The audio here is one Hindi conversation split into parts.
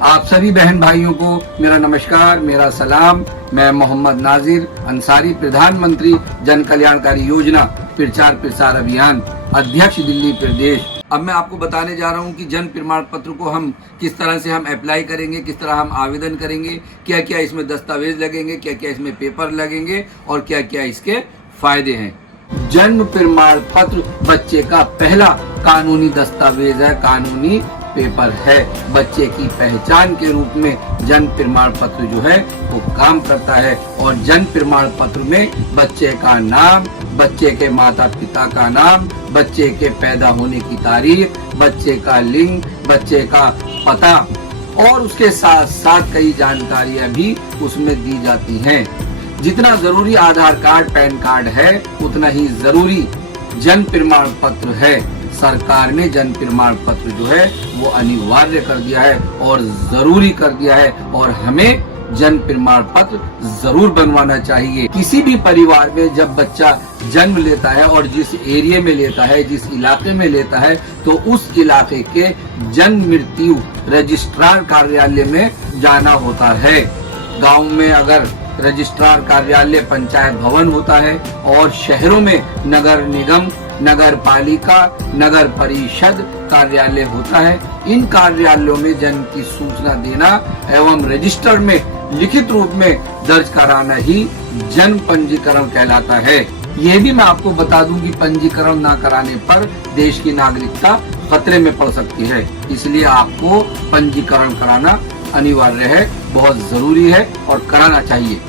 आप सभी बहन भाइयों को मेरा नमस्कार, मेरा सलाम। मैं मोहम्मद नाजिर अंसारी, प्रधानमंत्री जन कल्याणकारी योजना प्रचार प्रसार अभियान अध्यक्ष दिल्ली प्रदेश। अब मैं आपको बताने जा रहा हूं कि जन प्रमाण पत्र को हम किस तरह से हम अप्लाई करेंगे, किस तरह हम आवेदन करेंगे, क्या क्या इसमें दस्तावेज लगेंगे, क्या क्या इसमें पेपर लगेंगे और क्या क्या इसके फायदे हैं। जन्म प्रमाण पत्र बच्चे का पहला कानूनी दस्तावेज है, कानूनी पेपर है। बच्चे की पहचान के रूप में जन्म प्रमाण पत्र जो है वो काम करता है। और जन्म प्रमाण पत्र में बच्चे का नाम, बच्चे के माता पिता का नाम, बच्चे के पैदा होने की तारीख, बच्चे का लिंग, बच्चे का पता और उसके साथ साथ कई जानकारियां भी उसमें दी जाती हैं। जितना जरूरी आधार कार्ड, पैन कार्ड है, उतना ही जरूरी जन्म प्रमाण पत्र है। सरकार ने जन्म प्रमाण पत्र जो है वो अनिवार्य कर दिया है और जरूरी कर दिया है और हमें जन्म प्रमाण पत्र जरूर बनवाना चाहिए। किसी भी परिवार में जब बच्चा जन्म लेता है और जिस एरिया में लेता है, जिस इलाके में लेता है, तो उस इलाके के जन्म मृत्यु रजिस्ट्रार कार्यालय में जाना होता है। गांव में अगर रजिस्ट्रार कार्यालय पंचायत भवन होता है और शहरों में नगर निगम, नगर पालिका, नगर परिषद कार्यालय होता है। इन कार्यालयों में जन्म की सूचना देना एवं रजिस्टर में लिखित रूप में दर्ज कराना ही जन्म पंजीकरण कहलाता है। ये भी मैं आपको बता दूं कि पंजीकरण न कराने पर देश की नागरिकता खतरे में पड़ सकती है, इसलिए आपको पंजीकरण कराना अनिवार्य है, बहुत जरूरी है और कराना चाहिए।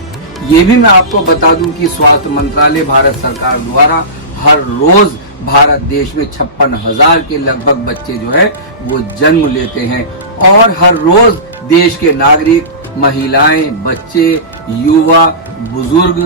ये भी मैं आपको बता दूं कि स्वास्थ्य मंत्रालय भारत सरकार द्वारा हर रोज भारत देश में 56,000 के लगभग बच्चे जो है वो जन्म लेते हैं और हर रोज देश के नागरिक, महिलाएं, बच्चे, युवा, बुजुर्ग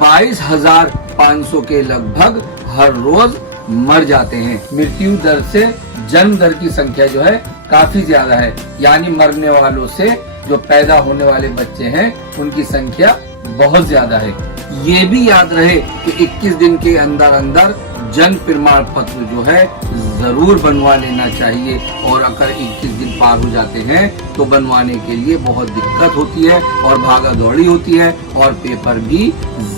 22,500 के लगभग हर रोज मर जाते हैं। मृत्यु दर से जन्म दर की संख्या जो है काफी ज्यादा है, यानी मरने वालों से जो पैदा होने वाले बच्चे हैं उनकी संख्या बहुत ज्यादा है। ये भी याद रहे कि 21 दिन के अंदर अंदर जन्म प्रमाण पत्र जो है जरूर बनवा लेना चाहिए और अगर 21 दिन पार हो जाते हैं तो बनवाने के लिए बहुत दिक्कत होती है और भागा दौड़ी होती है और पेपर भी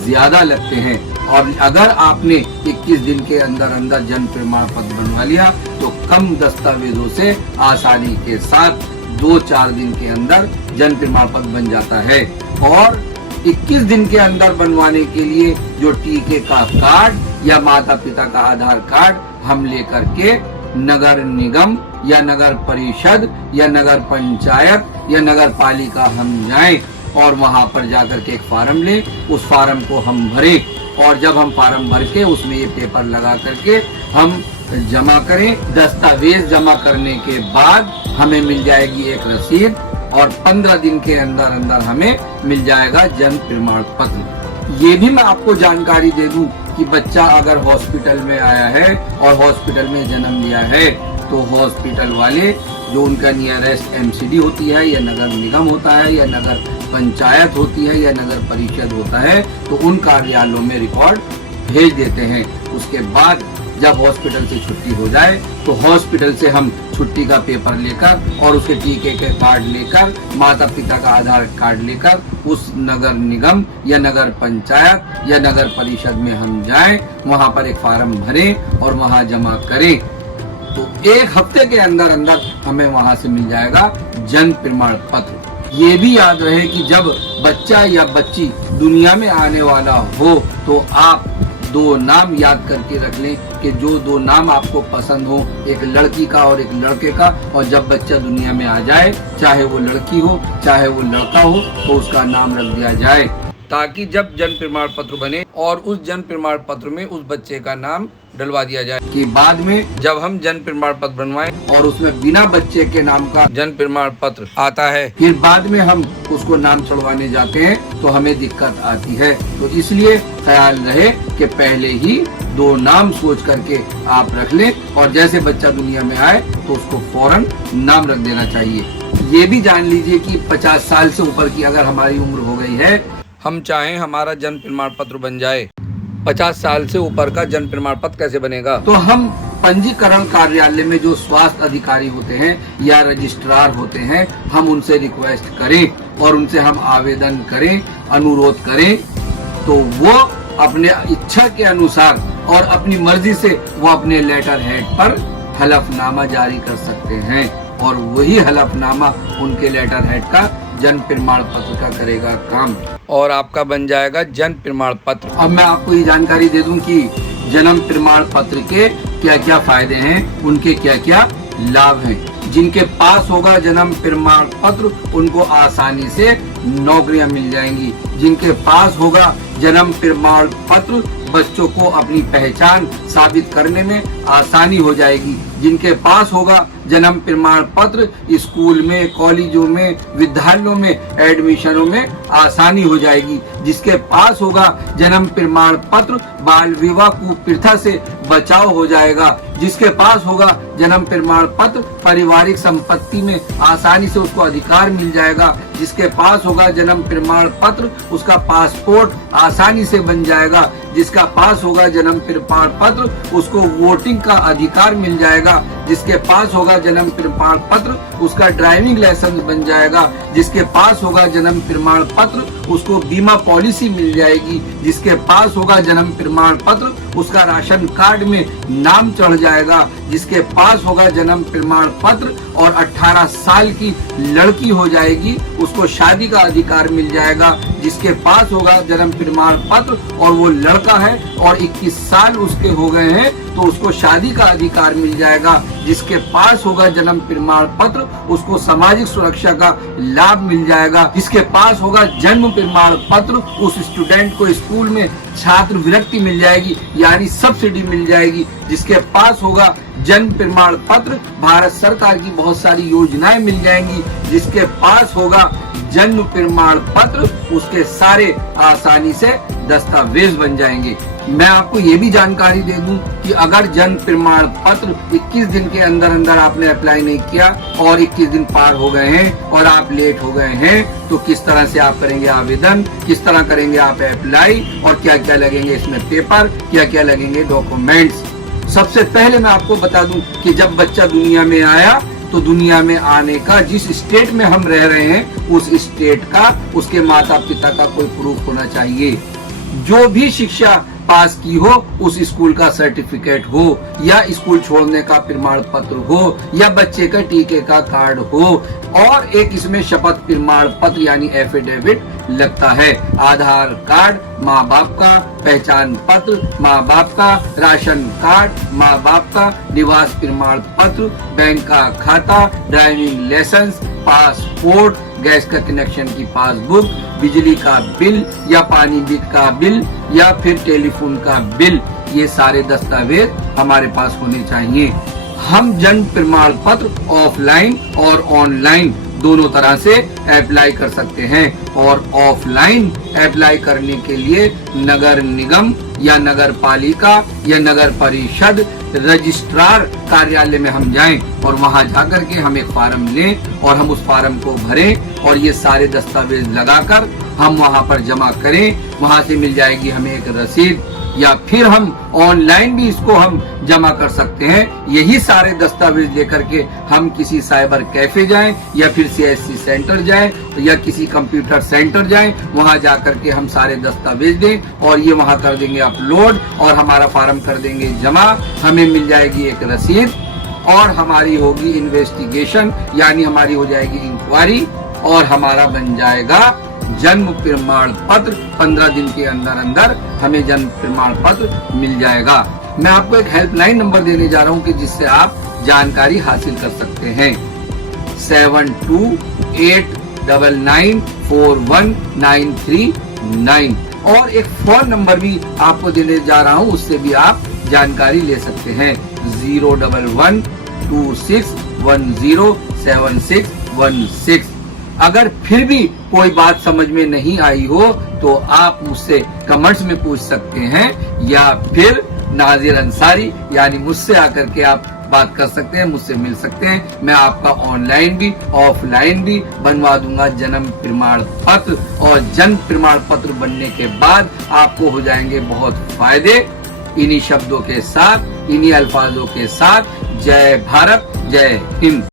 ज्यादा लगते हैं। और अगर आपने 21 दिन के अंदर अंदर जन्म प्रमाण पत्र बनवा लिया तो कम दस्तावेजों से आसानी के साथ 2-4 दिन के अंदर जन्म प्रमाण पत्र बन जाता है। और 21 दिन के अंदर बनवाने के लिए जो टीके का कार्ड या माता पिता का आधार कार्ड हम लेकर के नगर निगम या नगर परिषद या नगर पंचायत या नगर पालिका हम जाएं और वहां पर जाकर के एक फार्म लें, उस फार्म को हम भरें और जब हम फार्म भर के उसमें ये पेपर लगा करके हम जमा करें, दस्तावेज जमा करने के बाद हमें मिल जाएगी एक रसीद और 15 दिन के अंदर अंदर हमें मिल जाएगा जन्म प्रमाण पत्र। ये भी मैं आपको जानकारी दे दूं कि बच्चा अगर हॉस्पिटल में आया है और हॉस्पिटल में जन्म लिया है तो हॉस्पिटल वाले जो उनका नियरेस्ट एमसीडी होती है या नगर निगम होता है या नगर पंचायत होती है या नगर परिषद होता है तो उन कार्यालयों में रिकॉर्ड भेज देते हैं। उसके बाद जब हॉस्पिटल से छुट्टी हो जाए तो हॉस्पिटल से हम छुट्टी का पेपर लेकर और उसके टीके के कार्ड लेकर, माता पिता का आधार कार्ड लेकर उस नगर निगम या नगर पंचायत या नगर परिषद में हम जाएं, वहां पर एक फार्म भरें और वहां जमा करें तो 1 हफ्ते के अंदर अंदर हमें वहां से मिल जाएगा जन्म प्रमाण पत्र। ये भी याद रहे कि जब बच्चा या बच्ची दुनिया में आने वाला हो तो आप 2 नाम याद करके रख लें कि जो 2 नाम आपको पसंद हो, एक लड़की का और एक लड़के का, और जब बच्चा दुनिया में आ जाए चाहे वो लड़की हो चाहे वो लड़का हो तो उसका नाम रख दिया जाए ताकि जब जन्म प्रमाण पत्र बने और उस जन्म प्रमाण पत्र में उस बच्चे का नाम डलवा दिया जाए कि बाद में जब हम जन्म प्रमाण पत्र बनवाएं और उसमें बिना बच्चे के नाम का जन्म प्रमाण पत्र आता है, फिर बाद में हम उसको नाम चढ़वाने जाते हैं तो हमें दिक्कत आती है। तो इसलिए ख्याल रहे कि पहले ही 2 नाम सोच करके आप रख लें और जैसे बच्चा दुनिया में आए तो उसको फौरन नाम रख देना चाहिए। ये भी जान लीजिए कि 50 साल से ऊपर की अगर हमारी उम्र हो गई है, हम चाहें हमारा जन्म प्रमाण पत्र बन जाए, 50 साल से ऊपर का जन्म प्रमाण पत्र कैसे बनेगा? तो हम पंजीकरण कार्यालय में जो स्वास्थ्य अधिकारी होते हैं या रजिस्ट्रार होते हैं, हम उनसे रिक्वेस्ट करें और उनसे हम आवेदन करें, अनुरोध करें, तो वो अपने इच्छा के अनुसार और अपनी मर्जी से वो अपने लेटर हेड पर हलफनामा जारी कर सकते हैं और वही हलफनामा उनके लेटर हेड का जन्म प्रमाण पत्र का करेगा काम और आपका बन जाएगा जन्म प्रमाण पत्र। अब मैं आपको ये जानकारी दे दूं कि जन्म प्रमाण पत्र के क्या क्या फायदे हैं, उनके क्या क्या लाभ हैं। जिनके पास होगा जन्म प्रमाण पत्र उनको आसानी से नौकरियां मिल जाएंगी। जिनके पास होगा जन्म प्रमाण पत्र बच्चों को अपनी पहचान साबित करने में आसानी हो जाएगी। जिनके पास होगा जन्म प्रमाण पत्र स्कूल में, कॉलेजों में, विद्यालयों में एडमिशनों में आसानी हो जाएगी। जिसके पास होगा जन्म प्रमाण पत्र बाल विवाह कुप्रथा से बचाव हो जाएगा। जिसके पास होगा जन्म प्रमाण पत्र पारिवारिक संपत्ति में आसानी से उसको अधिकार मिल जाएगा। जिसके पास होगा जन्म प्रमाण पत्र उसका पासपोर्ट आसानी से बन जाएगा। जिसका पास होगा जन्म प्रमाण पत्र उसको वोटिंग का अधिकार मिल जाएगा। जिसके पास होगा जन्म प्रमाण पत्र उसका ड्राइविंग लाइसेंस बन जाएगा। जिसके पास होगा जन्म प्रमाण पत्र उसको बीमा पॉलिसी मिल जाएगी। जिसके पास होगा जन्म प्रमाण पत्र उसका राशन कार्ड में नाम चढ़ जाएगा। जिसके पास होगा जन्म प्रमाण पत्र और 18 साल की लड़की हो जाएगी उसको शादी का अधिकार मिल जाएगा। जिसके पास होगा जन्म प्रमाण पत्र और वो लड़का है और 21 साल उसके हो गए हैं तो उसको शादी का अधिकार मिल जाएगा। जिसके पास होगा जन्म प्रमाण पत्र उसको सामाजिक सुरक्षा का लाभ मिल जाएगा। जिसके पास होगा जन्म प्रमाण पत्र उस स्टूडेंट को स्कूल में छात्रवृत्ति मिल जाएगी यानी सब्सिडी मिल जाएगी। जिसके पास होगा जन्म प्रमाण पत्र भारत सरकार की बहुत सारी योजनाएं मिल जाएंगी। जिसके पास होगा जन्म प्रमाण पत्र उसके सारे आसानी से दस्तावेज बन जाएंगे। मैं आपको ये भी जानकारी दे दूं कि अगर जन्म प्रमाण पत्र 21 दिन के अंदर अंदर आपने अप्लाई नहीं किया और 21 दिन पार हो गए हैं और आप लेट हो गए हैं तो किस तरह से आप करेंगे आवेदन, किस तरह करेंगे आप अप्लाई और क्या क्या लगेंगे इसमें पेपर, क्या क्या लगेंगे डॉक्यूमेंट्स। सबसे पहले मैं आपको बता दूं कि जब बच्चा दुनिया में आया तो दुनिया में आने का जिस स्टेट में हम रह रहे हैं उस स्टेट का उसके माता पिता का कोई प्रूफ होना चाहिए। जो भी शिक्षा पास की हो उस स्कूल का सर्टिफिकेट हो या स्कूल छोड़ने का प्रमाण पत्र हो या बच्चे का टीके का कार्ड हो और एक इसमें शपथ प्रमाण पत्र यानी एफिडेविट लगता है। आधार कार्ड, माँ बाप का पहचान पत्र, माँ बाप का राशन कार्ड, माँ बाप का निवास प्रमाण पत्र, बैंक का खाता, ड्राइविंग लाइसेंस, पासपोर्ट, गैस का कनेक्शन की पासबुक, बिजली का बिल या पानी बिल का बिल या फिर टेलीफोन का बिल, ये सारे दस्तावेज हमारे पास होने चाहिए। हम जन्म प्रमाण पत्र ऑफलाइन और ऑनलाइन दोनों तरह से अप्लाई कर सकते हैं और ऑफलाइन अप्लाई करने के लिए नगर निगम या नगर पालिका या नगर परिषद रजिस्ट्रार कार्यालय में हम जाएं और वहां जाकर के हम एक फार्म लें और हम उस फार्म को भरें और ये सारे दस्तावेज लगाकर हम वहां पर जमा करें। वहां से मिल जाएगी हमें एक रसीद या फिर हम ऑनलाइन भी इसको हम जमा कर सकते हैं। यही सारे दस्तावेज लेकर के हम किसी साइबर कैफे जाएं या फिर CSC सेंटर जाएं या किसी कंप्यूटर सेंटर जाएं, वहां जाकर के हम सारे दस्तावेज दें और ये वहां कर देंगे अपलोड और हमारा फार्म कर देंगे जमा। हमें मिल जाएगी एक रसीद और हमारी होगी इन्वेस्टिगेशन यानी हमारी हो जाएगी इंक्वायरी और हमारा बन जाएगा जन्म प्रमाण पत्र। 15 दिन के अंदर अंदर हमें जन्म प्रमाण पत्र मिल जाएगा। मैं आपको एक हेल्पलाइन नंबर देने जा रहा हूं कि जिससे आप जानकारी हासिल कर सकते हैं। 7289941939 और एक फोन नंबर भी आपको देने जा रहा हूं, उससे भी आप जानकारी ले सकते हैं। 01126107616। अगर फिर भी कोई बात समझ में नहीं आई हो तो आप मुझसे कमेंट्स में पूछ सकते हैं या फिर नाजिर अंसारी यानी मुझसे आकर के आप बात कर सकते हैं, मुझसे मिल सकते हैं। मैं आपका ऑनलाइन भी ऑफलाइन भी बनवा दूंगा जन्म प्रमाण पत्र और जन्म प्रमाण पत्र बनने के बाद आपको हो जाएंगे बहुत फायदे। इन्हीं शब्दों के साथ इन्हीं अल्फाजों के साथ जय भारत, जय हिंद।